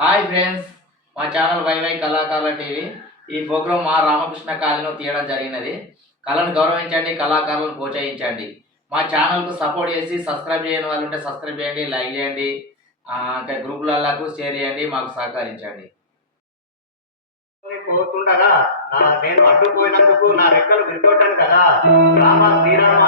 Hi friends మా channel YY కళాకారుల TV. ఈ ప్రోగ్రాం మా రామకృష్ణ కాలనీలో తీయడం జరిగినది. కళను గౌరవించండి కళాకారులను ప్రోత్సహించండి. మా ఛానల్కు సపోర్ట్ చేసి సబ్స్క్రైబ్ చేయని వాళ్ళు ఉంటే సబ్స్క్రైబ్ చేయండి లైక్ చేయండి. ఆ, ఇంకా గ్రూపులకు షేర్ చేయండి మాకు సహకరించండి. పోతుండగా నా నేను అడ్డుపోయినందుకు నా రెక్కలు విరిగొట్టాను కదా. రామ శ్రీరామ.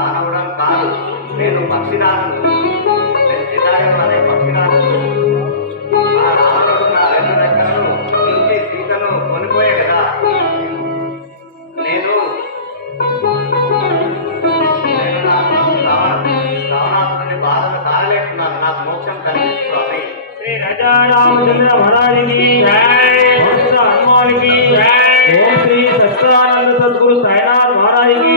దానవడం కాదు నేను పక్షిరాను నేను చిన్నాయను అనే పక్షిరాను ఆ రావణుడు నా రెండు రెక్కలను నుంచి సీతను కొనిపోయే కదా నేను నేను నా రావణ రావణాసుని బాధను తాళలేకున్నాను నాకు మోక్షం కలిగించు స్వామి శ్రీ రాజారామచంద్ర మహారాజుకి భక్తుల హనుమానికి ఓం శ్రీ సత్యానంద సద్గురు సాయినాథ్ మహారాజుకి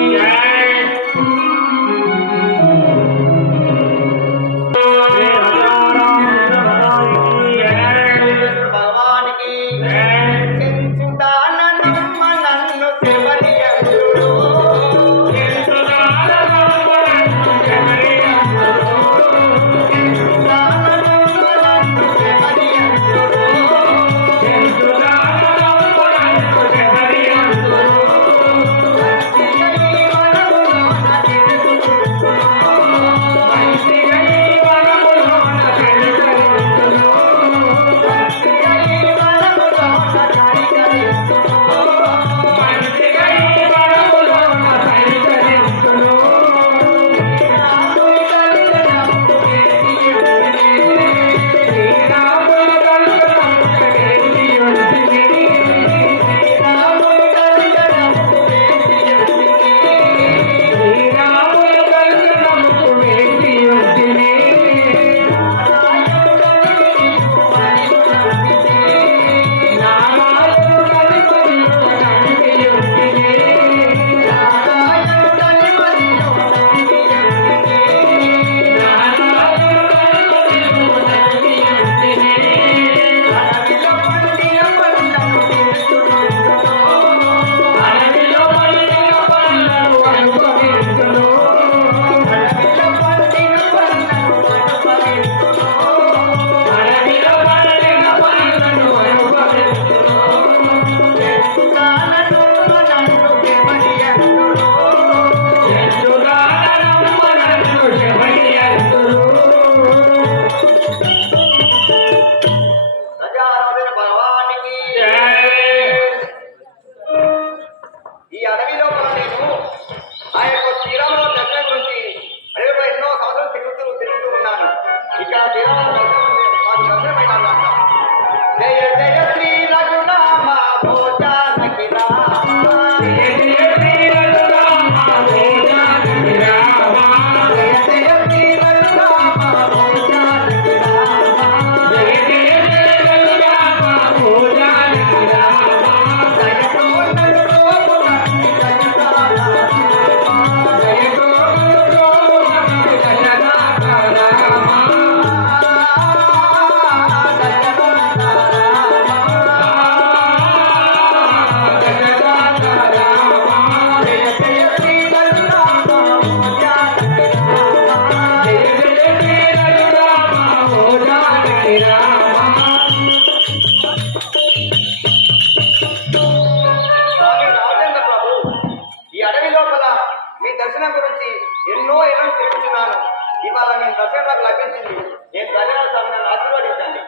Hey, దర్శనం గురించి ఎన్నో ఎన్నో తిరుగుతున్నాను ఇవాళ నేను దర్శనం నాకు లభించింది. నేను కళ్యాణ సమయాన్ని ఆశీర్వదించండి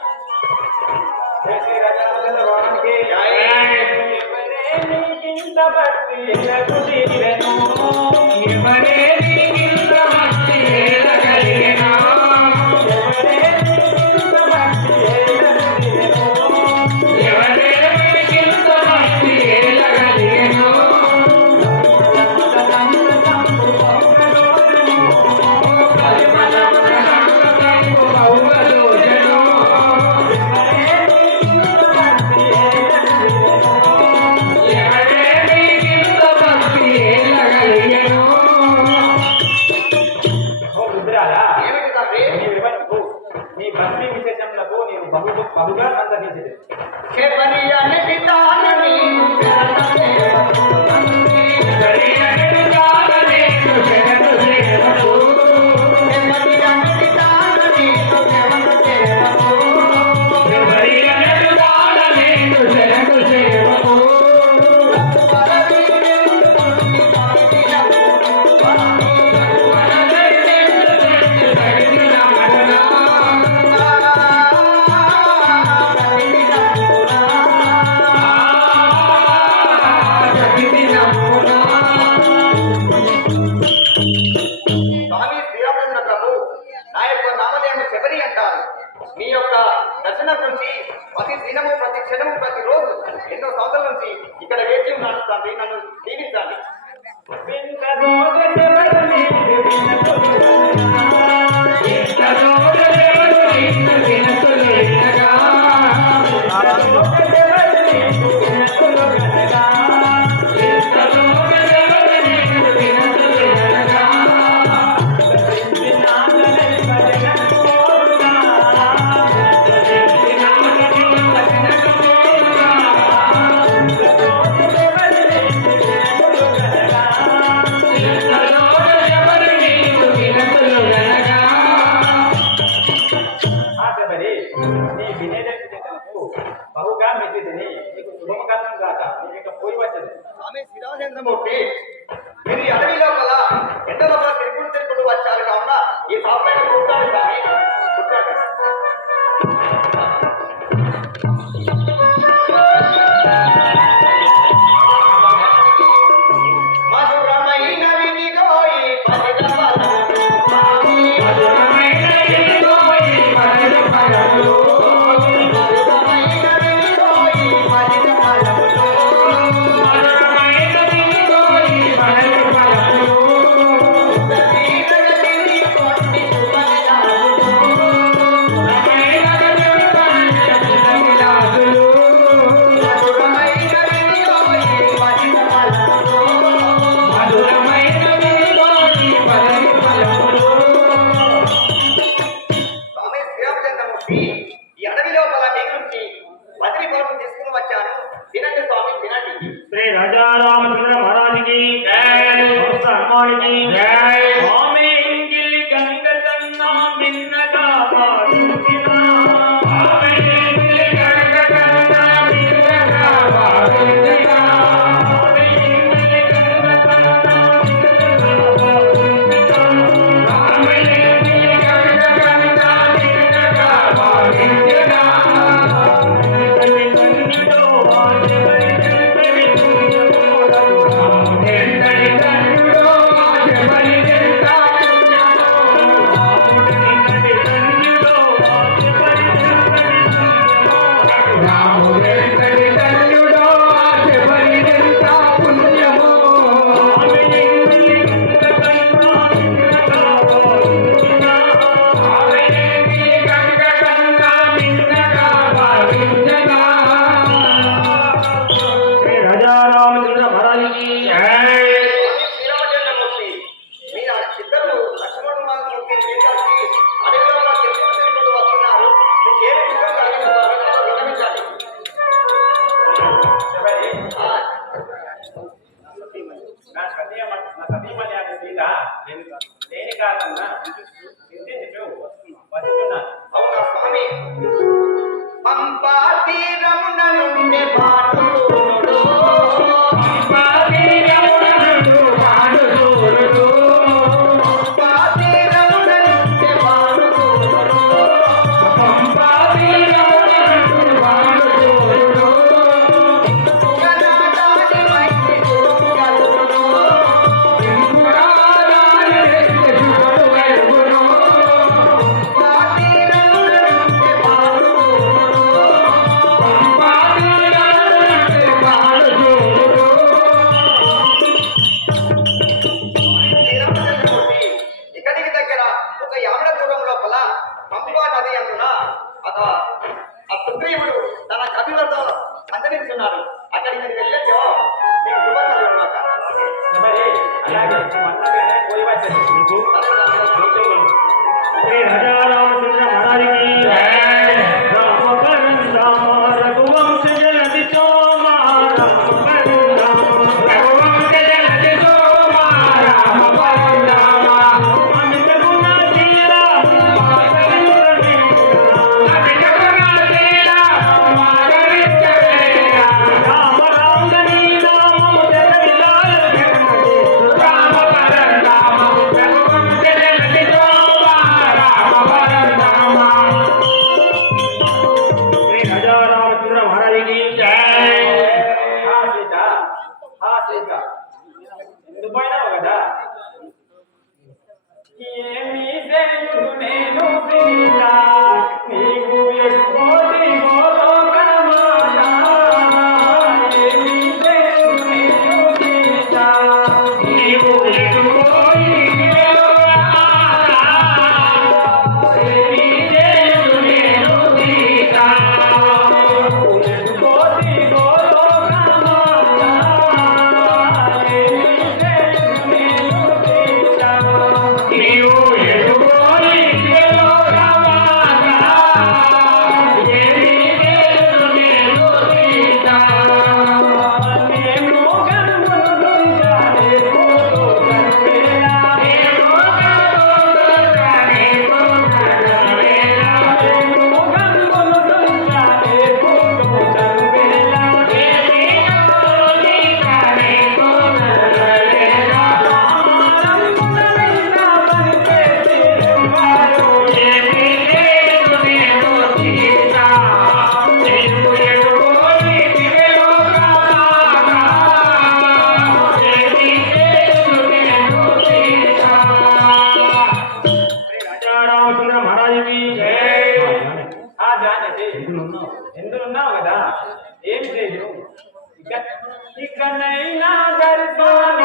ఎవరే பதுகார் அந்த கேட்டு செவனியா நிதானமே பிறந்தே morning. Yes. ఆ జానకి ఎందులున్నావు? కదా? ఏం చేయను ఇకనైనా దర్శనం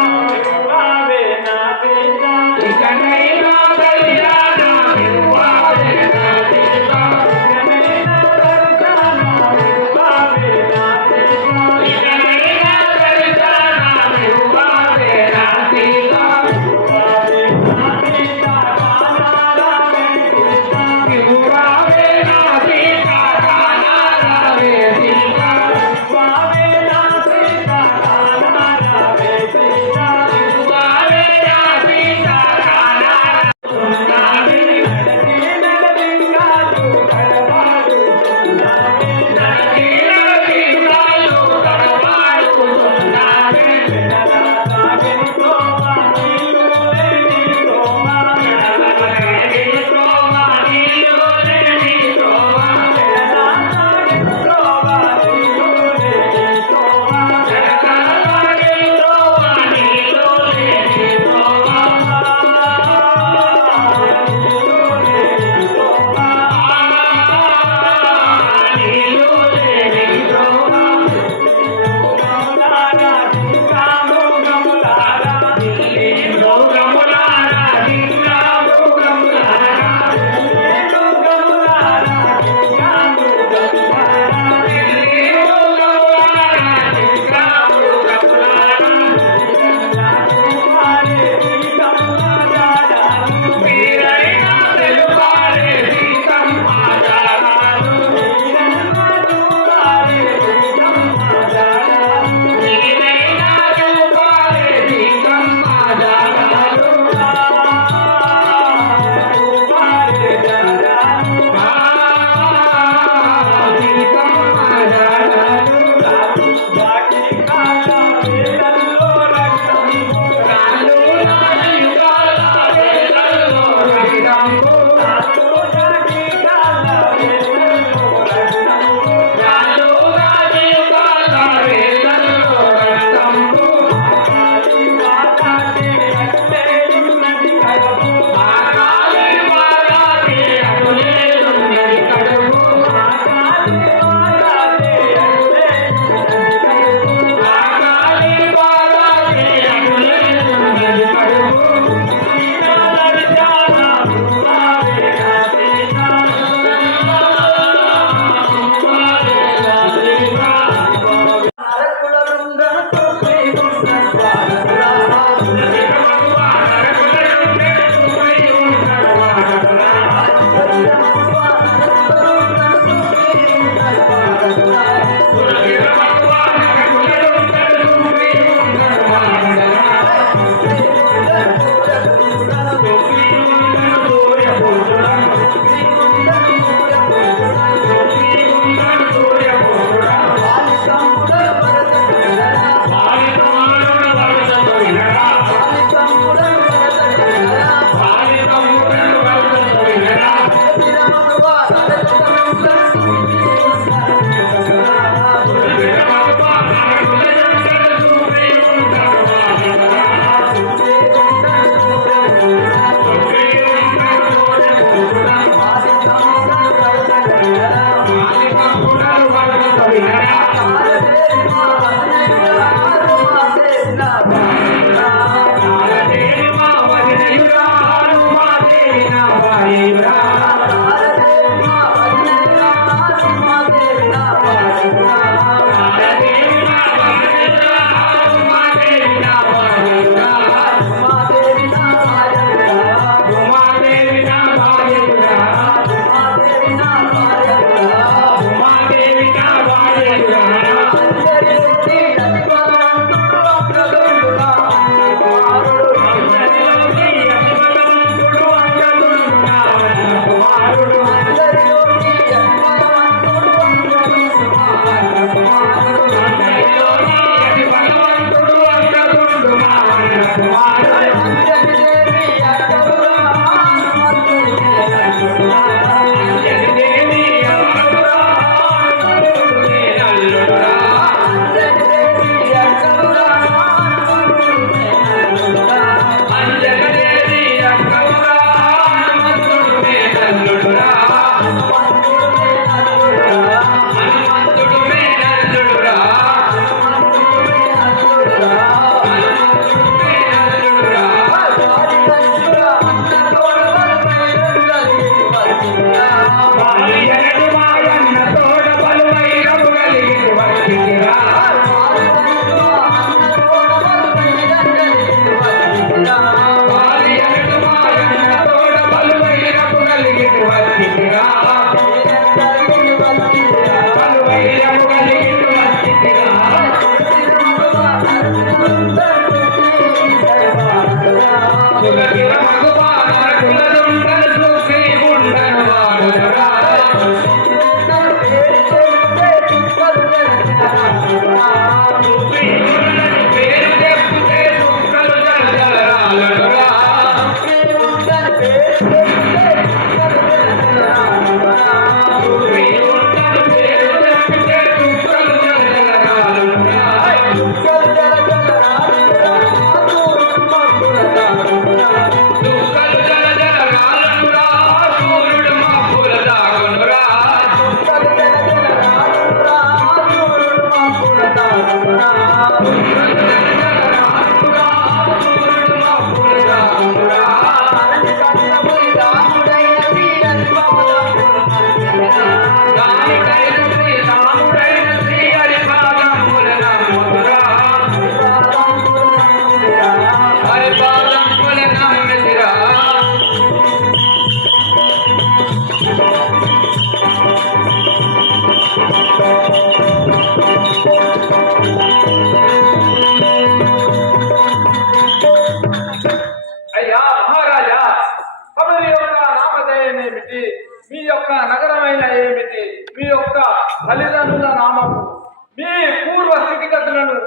యొక్క నగరమైన ఏమిటి? మీ యొక్క తల్లిదండ్రుల నామము. మీ పూర్వ స్థితిగతులను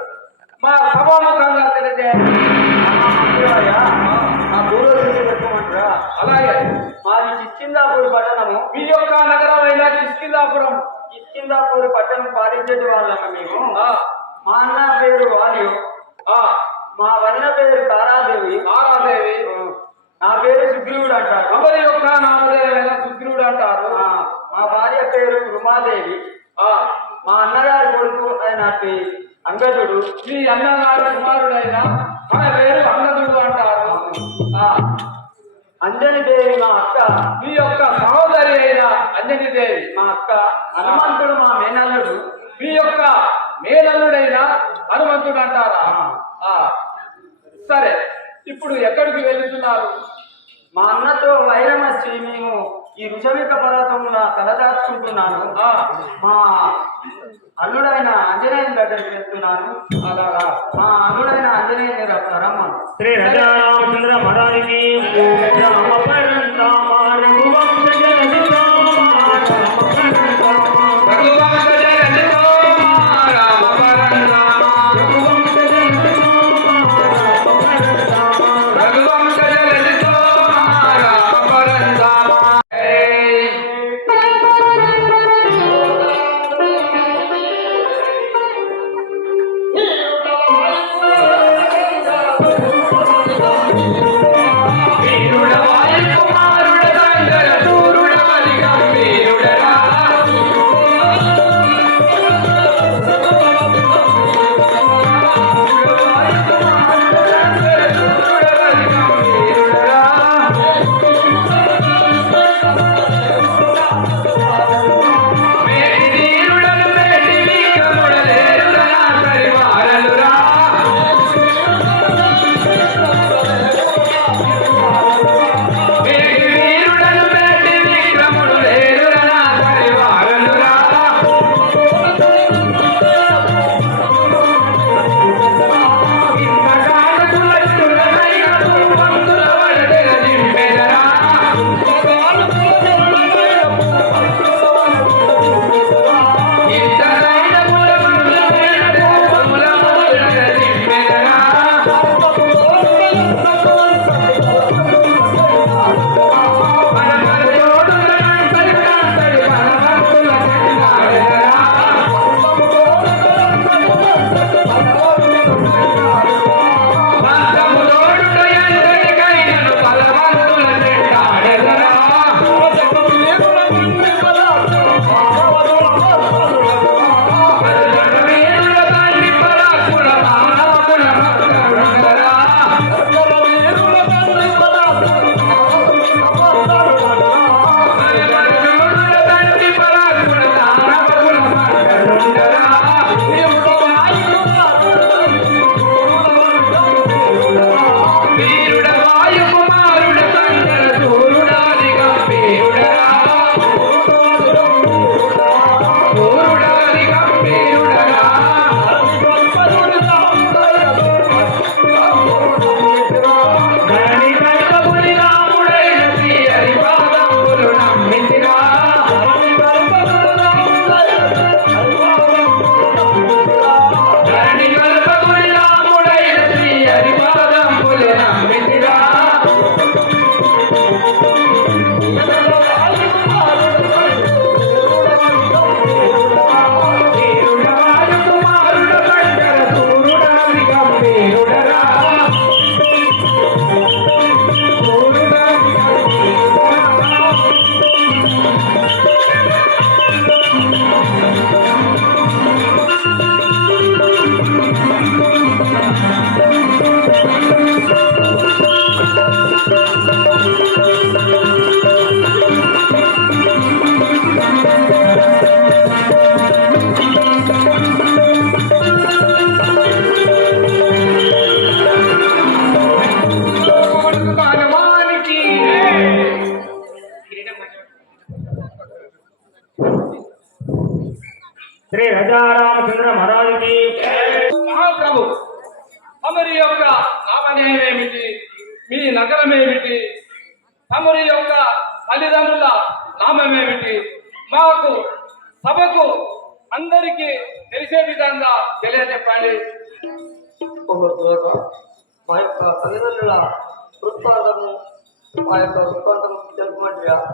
మా సభాముఖంగా తెలియజేయండి. చెప్పమంటారా అలాగే. మాది కిష్కిందాపూర్ పట్టణము. మీ యొక్క నగరమైన కిష్కిందాపురం కిష్కిందాపూర్ పట్టణం పాలించేటి వాళ్ళము మేము. మా అన్న పేరు ఆ, మా వదిన పేరు తారాదేవి. తారాదేవి. నా పేరు సుగ్రీవుడు అంటారు. ఎవరి యొక్క నామదేవైన సుగ్రీవుడు అంటారు. మా భార్య పేరు రుమాదేవి. ఆ, మా అన్నగారి కొడుకు అయినట్టి అంగదుడు. మీ అన్నగారి కుమారుడైన ఆయన పేరు అంగదుడు అంటారు. ఆ, అంజని దేవి మా అక్క. మీ యొక్క సహోదరి అయిన అంజని దేవి. మా అక్క. హనుమంతుడు మా మేనల్లుడు. మీ యొక్క మేనల్లుడైన హనుమంతుడు అంటారా? ఆ, సరే. ఇప్పుడు ఎక్కడికి వెళ్తున్నారు? మా అన్నతో వైరం వచ్చి మేము ఈ ఋషవిక పర్వతంలో తలదాచుకుంటున్నాను ఆ, మా అల్లుడైన ఆంజనేయుని దగ్గరికి వెళ్తున్నాను. అలాగా. మా అల్లుడైన ఆంజనేయుని రమ్మను. శ్రీ రాజారామచంద్ర మహారాజుకి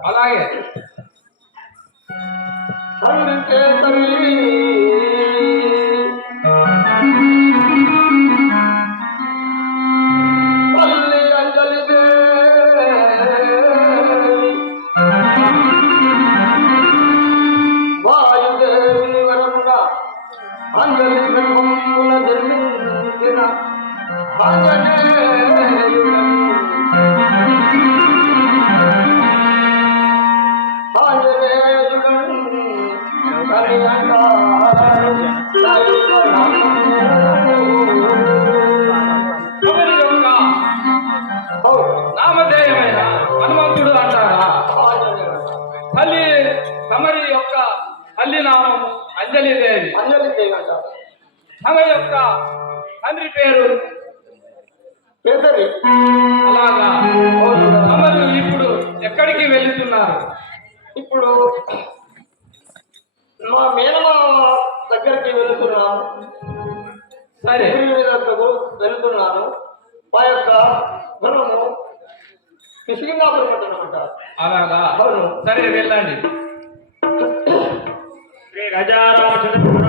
अलाे ఆమె యొక్క తండ్రి పేరు. అలాగా. అమలు ఇప్పుడు ఎక్కడికి వెళుతున్నారు? ఇప్పుడు మా మేనమామ దగ్గరికి వెళుతున్నాను. సరే. మీదకు వెళుతున్నాను. మా యొక్క గురువు కిషకిందాపురం పట్టణమాట అలాగా. సరే వెళ్ళండి. శ్రీ గజారామచంద్ర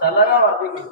చల్లగా వర్ధింగ్